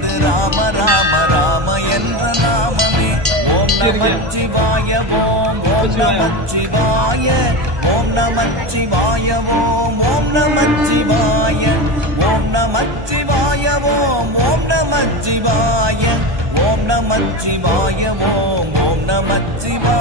இனியது ராம ராம ராம என்ற நாமமே. ஓம் நமச்சிவாய ஓம் ஓம் நமச்சிவாய ஓம் நமச்சிவாய ஓம் ஓம் நமச்சிவாய ஓம் நமச்சிவாய ஓம் ஓம் நமச்சிவாய ஓம் நமச்சிவாய ஓம் ஓம் நமச்சிவாய